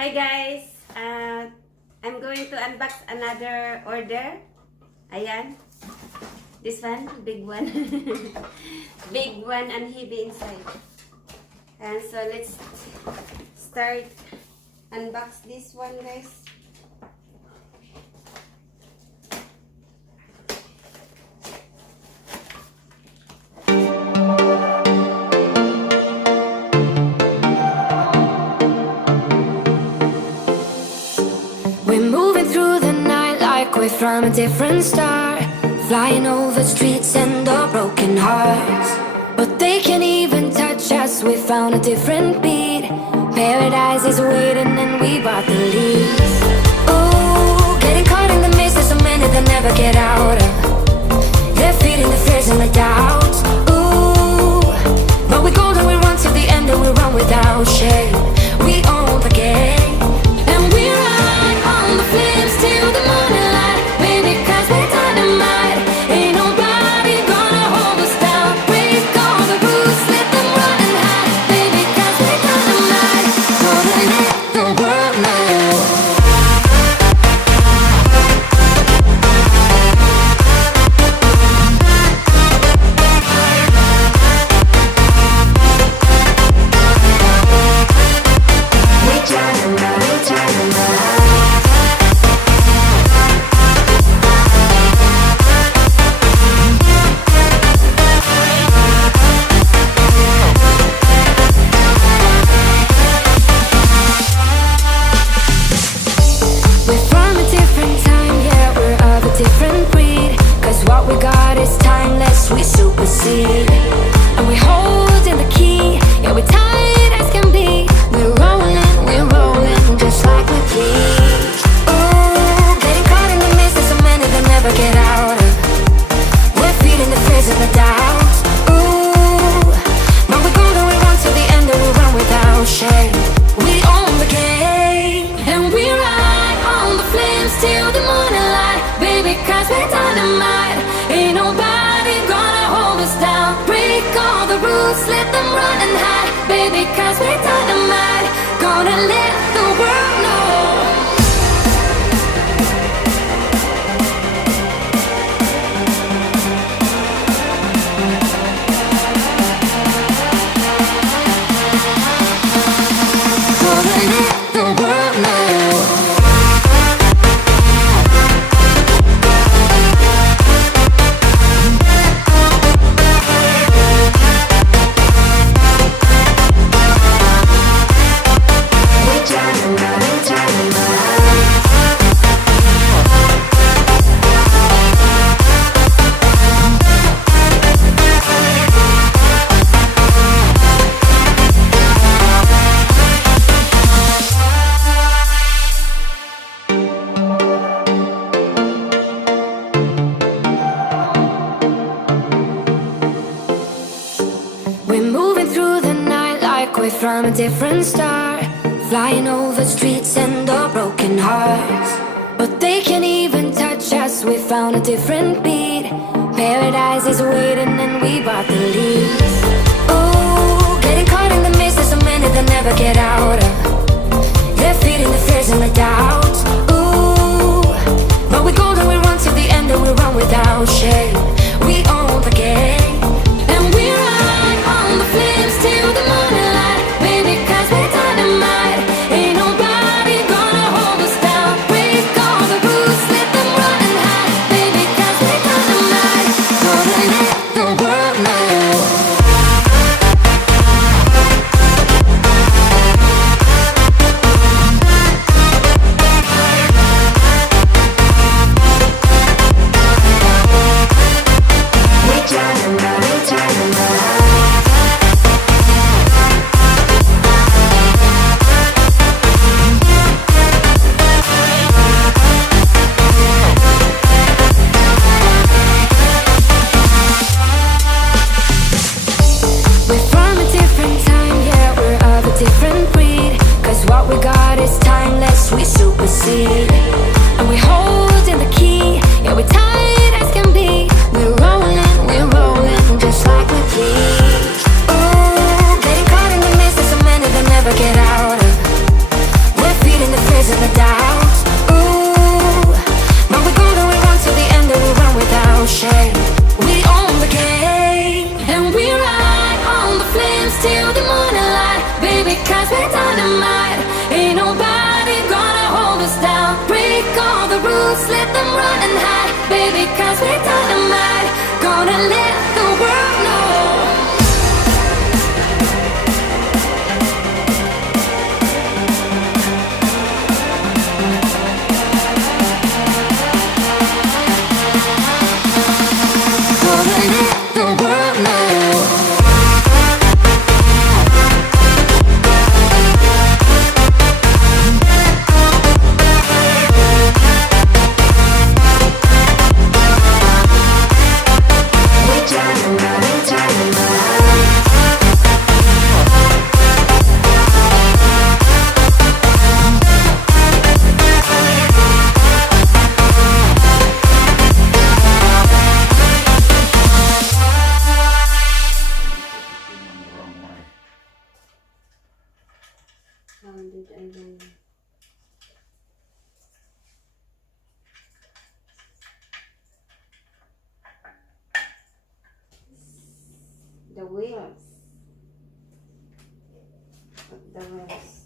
Hi guys! I'm going to unbox another order. Ayan. This one, big one. Big one and heavy inside. And so let's start unbox this one, guys. We're moving through the night like we're from a different star, flying over streets and our broken hearts. But they can't even touch us, we found a different beat. Paradise is waiting and we bought the lead. Ooh, getting caught in the mist, there's so many that never get out of. They're feeding the fears and the doubts. Ooh, but we're golden, we run till the end and we run without shame. We own the game. The flames till the morning light, baby, 'cause we're dynamite. Ain't nobody gonna hold us down. Break all the rules, let them run and hide, baby, 'cause we're dynamite. Gonna let the world know. We're dynamite, we're dynamite. Different breed, 'cause what we got is timeless, we supersede. And we're holding the key, yeah, we're tight as can be. We're rolling, just like we please. Ooh, getting caught in the mist, there's so many that never get out of. We're feeding the fears and the doubts. Ooh, but we're gonna run till the end and we run without shame. We own the game, and we ride on the flames till the morning light, baby, 'cause we're dynamite. Ain't nobody gonna hold us down. Break all the rules, let them run and hide, baby, 'cause we're dynamite. Gonna let the world know. Gonna let the world know. From a different star, flying over streets and our broken hearts. But they can't even touch us, we found a different beat. Paradise is waiting and we bought the lead. Ooh, getting caught in the mist, there's so many that never get out of. They're feeding the fears and the doubts. Ooh, but we're golden, we run till the end and we run without shame. We own the game, and we ride on the flames till the morning light, baby, 'cause we're dynamite. Ain't nobody gonna hold us down. Break all the rules, let them run and hide, baby, 'cause we're dynamite. Gonna let the world know. the wheels. Put the wheels.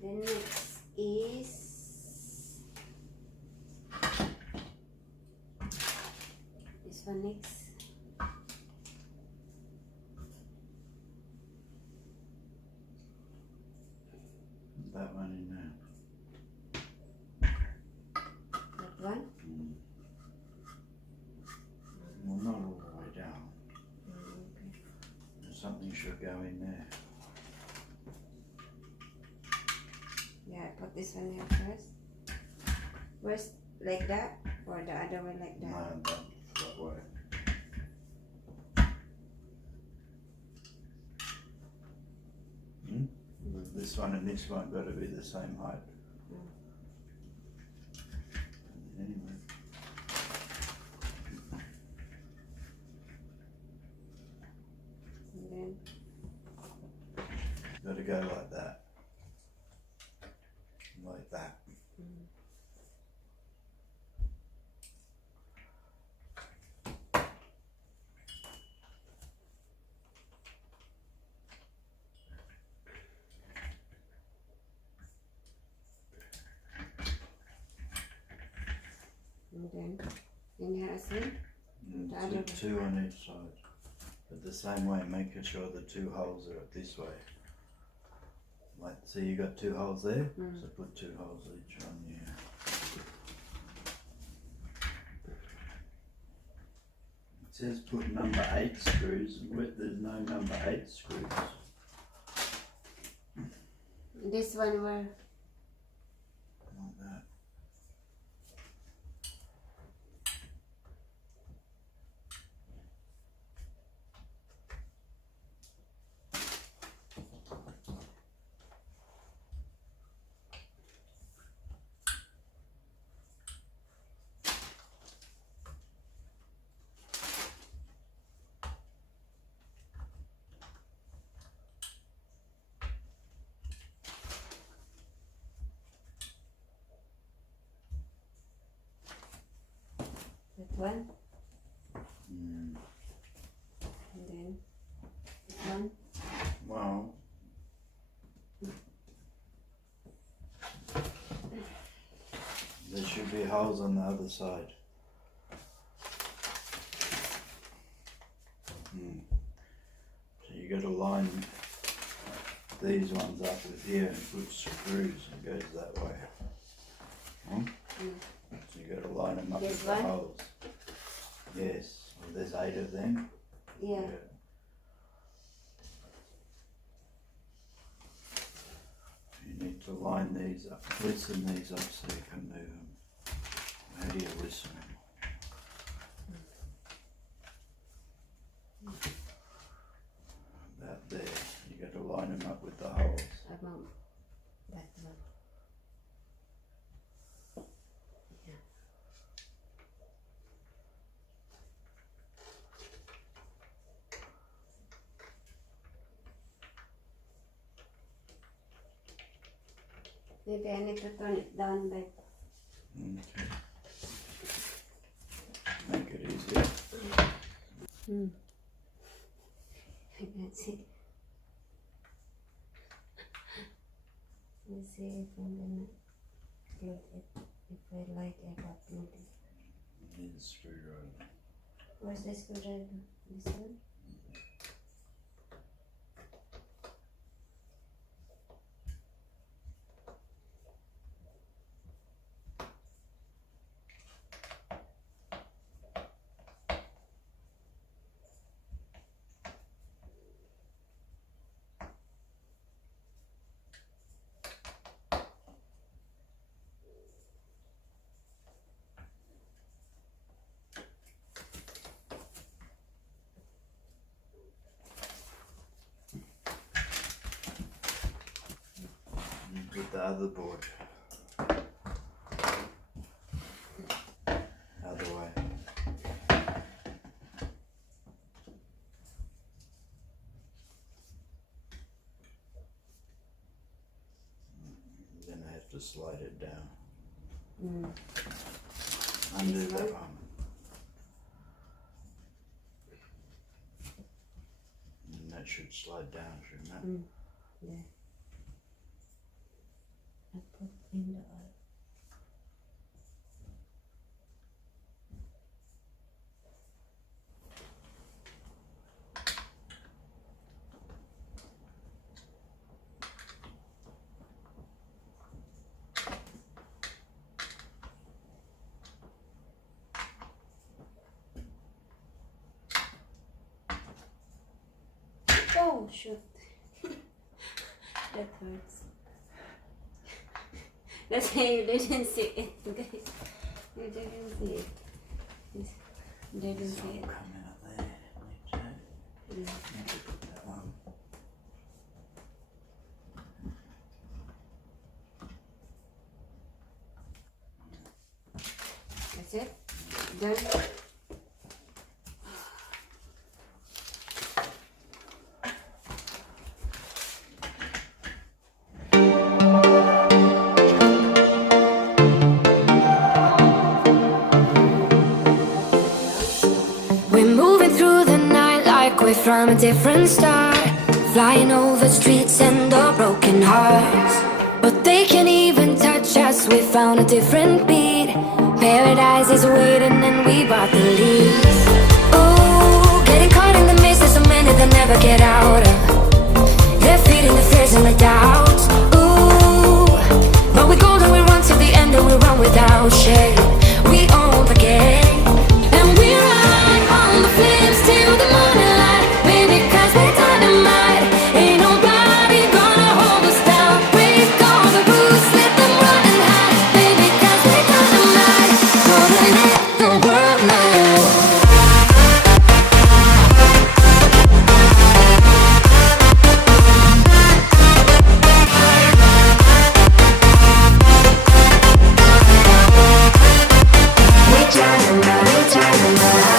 The next is this one next. That one in there. That one? Well, not all the way down. Okay. Something should go in there. Yeah, put this one here first. First like that or the other way like that? No, that way. This one and this one got to be the same height. Anyway. And then Got to go like that. Like that. and then in here as well. And The other way. two on each side. But the same way, making sure the two holes are this way. Like, see, you got two holes there, so put two holes each on here. It says put number 8 screws, and there's no number 8 screws. This one where? Like that. That one? Mm. And then this one? Well, there should be holes on the other side. So you got to line these ones up with here and put screws and goes that way. So you got to line them up This with the one? holes. Yes, well, there's 8 of them. Yeah. You need to line these up, loosen these up so you can move them. How do you loosen them? About there. You got to line them up with the holes. That one. Yeah. Maybe I need to turn it down like Okay. Make it easier. I can see. Let's see if I'm gonna glue it. If I like it, I'll glue it. Need a screwdriver. Where's the screwdriver? This one? And put the other board just slide it down. Mm. Undo This that one? one. And that should slide down, shouldn't it? Mm. Yeah. I put in the oil. Oh, shoot. That hurts. That's why you didn't see it, guys. You didn't see it. You didn't It's see all it. coming out there. Need to put that one. That's it. Done. We're moving through the night like we're from a different star, flying over streets and our broken hearts. But they can't even touch us, we found a different beat. Paradise is waiting and we bought the lead. Ooh, getting caught in the mist, there's so many that never get out of. They're feeding the fears and the doubts. Ooh, but we're golden, we run to the end and we run without shame. We own the game. And we ride on the flames till the morning light. Baby, 'cause we're dynamite. Ain't nobody gonna hold us down. Break all the rules, let them run and hide. Baby, 'cause we're dynamite. Gonna let the world know. We're dynamite, we're dynamite.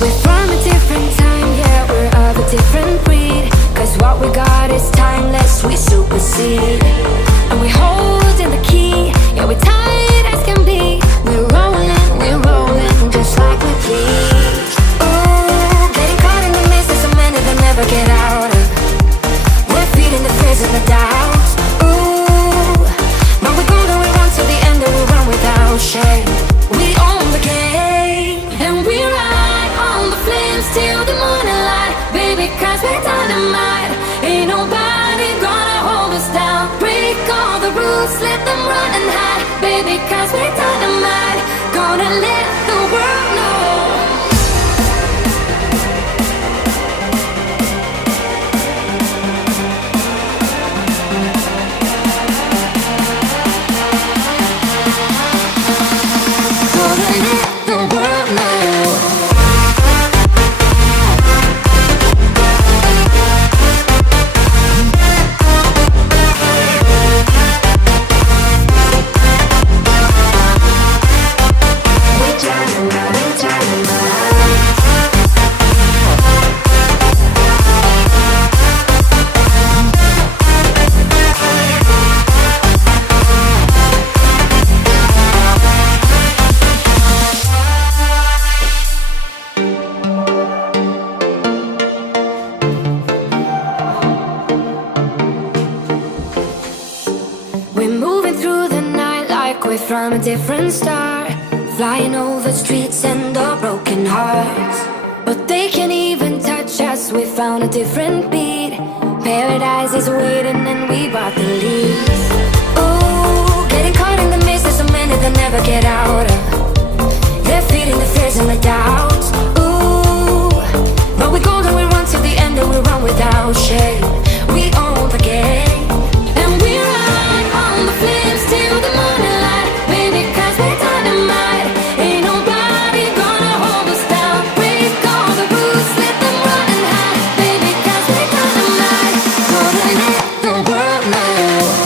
We're from a different time, yeah, we're of a different breed. 'Cause what we got is timeless, we supersede. And we're holding the key, yeah, we're tight as can be. We're rolling, just like we please. Ooh, getting caught in the mist, there's so many that never get out of. We're feeding the fears and the doubts. Ooh, but we're golden, we run to the end and we run without shame. We own the game, and we ride on the flames till the morning light. Baby, 'cause we're dynamite. Ain't nobody gonna hold us down. Break all the rules, let them run and hide. Baby, 'cause we're dynamite. Gonna let the world know. Gonna let the world know. We're dynamite, we're dynamite. We're moving through the night like we're from a different star, flying over streets and our broken hearts. But they can't even touch us, we found a different beat. Paradise is waiting and we bought the lead. Ooh, getting caught in the mist, there's so many that never get out of. They're feeding the fears and the doubts. Ooh, but we're golden, we run to the end and we run without shame. We own the game, and we ride on the flames till the morning light. Baby, 'cause we're dynamite. Ain't nobody gonna hold us down. Break all the rules, let them run and hide. Baby, 'cause we're dynamite. Gonna let the world know.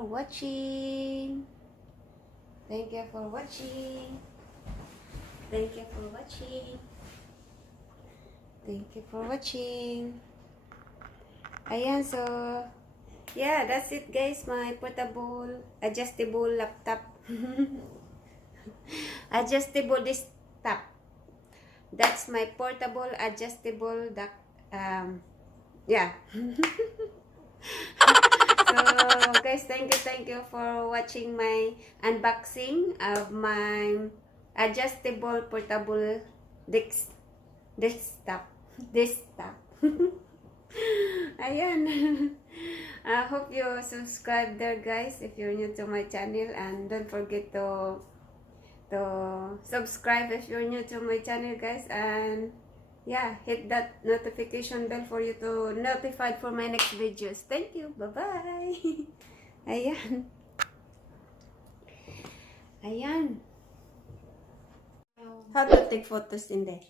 for watching. Thank you for watching. Thank you for watching. Thank you for watching. Ayan, so yeah, that's it guys. My portable, adjustable laptop. Adjustable desktop. That's my portable, adjustable yeah. So guys, thank you for watching my unboxing of my adjustable portable desktop. Ayan. I hope you subscribe there guys if you're new to my channel, and don't forget to subscribe if you're new to my channel guys, and yeah, hit that notification bell for you to notified for my next videos. Thank you. Bye-bye. Ayan. Ayan. How to take photos in there?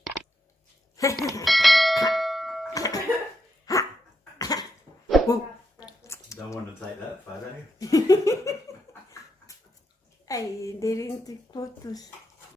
Don't want to take that photo. I didn't take photos.